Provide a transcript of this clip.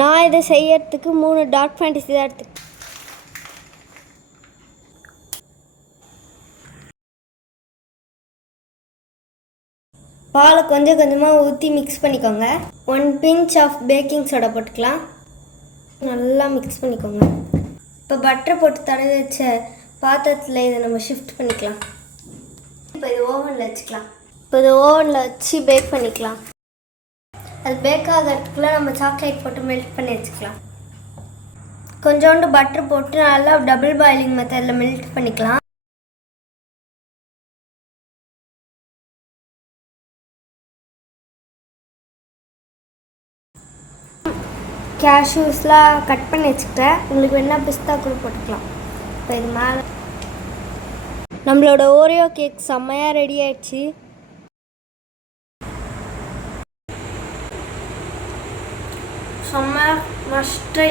நான் இதை செய்யறதுக்கு 3 டார்க் ஃபேண்டஸி தான் எடுத்துக்கிட்டேன். பாலை கொஞ்சம் கொஞ்சமாக ஊற்றி மிக்ஸ் பண்ணிக்கோங்க. 1 பிஞ்ச் ஆஃப் பேக்கிங் சோடா போட்டுக்கலாம். நல்லா மிக்ஸ் பண்ணிக்கோங்க. இப்போ பட்டர் போட்டு தடவி வச்ச பாத்திரத்தில் இதை நம்ம ஷிஃப்ட் பண்ணிக்கலாம். இப்போ இது ஓவனில் வச்சுக்கலாம். இப்போ இது ஓவனில் வச்சு பேக் பண்ணிக்கலாம். அது பேக் ஆகிறதுக்குள்ளே நம்ம சாக்லேட் போட்டு மெல்ட் பண்ணி வச்சுக்கலாம். கொஞ்சோண்டு பட்டர் போட்டு நல்லா டபுள் பாயிலிங் மெத்தடில் மெல்ட் பண்ணிக்கலாம். கேஷ்யூஸ்லாம் கட் பண்ணி வச்சுக்கிட்டேன். உங்களுக்கு வேணா பிஸ்தா கூட போட்டுக்கலாம். இப்போ இது மேலே நம்மளோட ஓரியோ கேக் செம்மையாக ரெடி ஆயிடுச்சு. செம்ம மஸ்ட் ட்ரை.